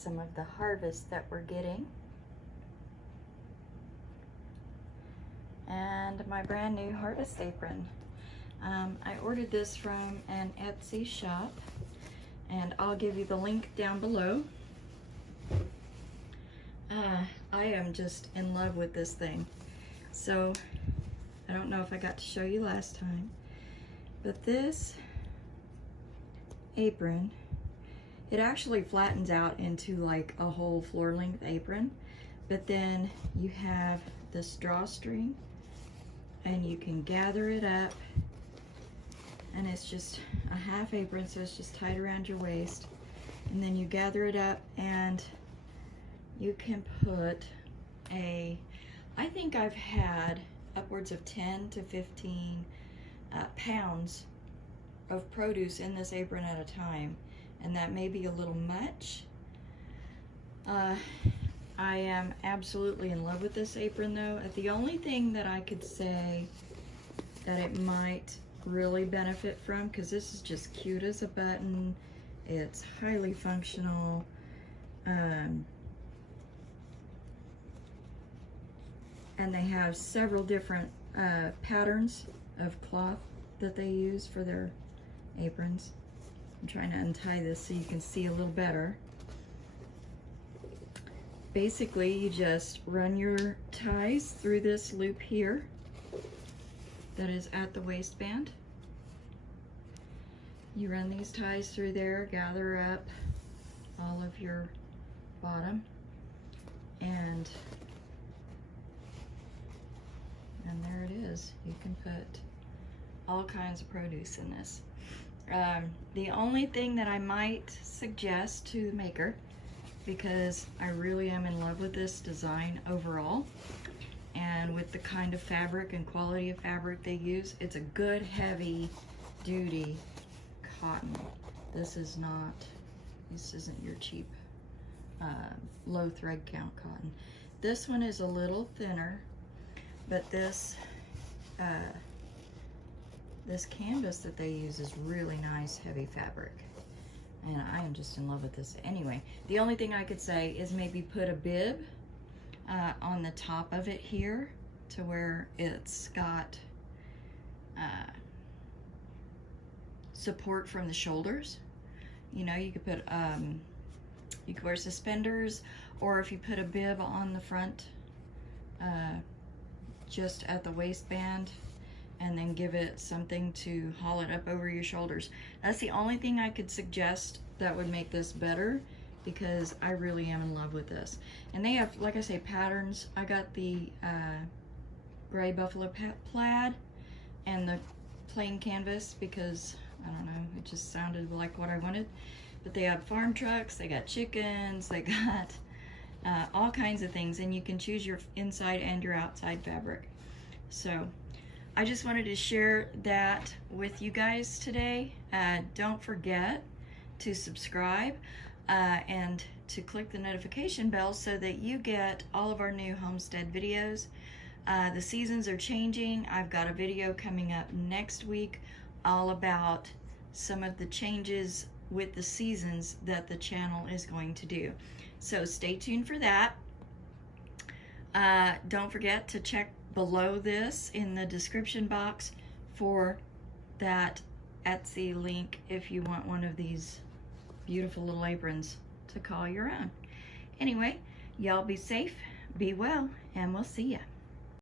some of the harvest that we're getting. And my brand new harvest apron. I ordered this from an Etsy shop, and I'll give you the link down below. I am just in love with this thing. So, I don't know if I got to show you last time, but this apron, it actually flattens out into like a whole floor length apron, but then you have this drawstring and you can gather it up, and it's just a half apron, so it's just tied around your waist, and then you gather it up and you can put I think I've had upwards of 10 to 15 pounds of produce in this apron at a time, and that may be a little much. I am absolutely in love with this apron though. The only thing that I could say that it might really benefit from, because this is just cute as a button, it's highly functional, and they have several different patterns of cloth that they use for their aprons. I'm trying to untie this so you can see a little better. Basically, you just run your ties through this loop here that is at the waistband. You run these ties through there, gather up all of your bottom, and there it is. You can put all kinds of produce in this. The only thing that I might suggest to the maker, because I really am in love with this design overall, and with the kind of fabric and quality of fabric they use, it's a good heavy duty cotton. This isn't your cheap low thread count cotton. This one is a little thinner, but this canvas that they use is really nice heavy fabric, and I am just in love with this. Anyway, the only thing I could say is maybe put a bib on the top of it here, to where it's got support from the shoulders. You know, you could put you could wear suspenders, or if you put a bib on the front just at the waistband, and then give it something to haul it up over your shoulders. That's the only thing I could suggest that would make this better, because I really am in love with this. And they have, like I say, patterns. I got the gray buffalo plaid and the plain canvas because, I don't know, it just sounded like what I wanted. But they have farm trucks, they got chickens, they got all kinds of things, and you can choose your inside and your outside fabric. So I just wanted to share that with you guys today. Don't forget to subscribe and to click the notification bell so that you get all of our new homestead videos. The seasons are changing. I've got a video coming up next week all about some of the changes with the seasons that the channel is going to do. So stay tuned for that. Don't forget to check below this in the description box for that Etsy link if you want one of these beautiful little aprons to call your own. Anyway, y'all be safe, be well, and we'll see ya.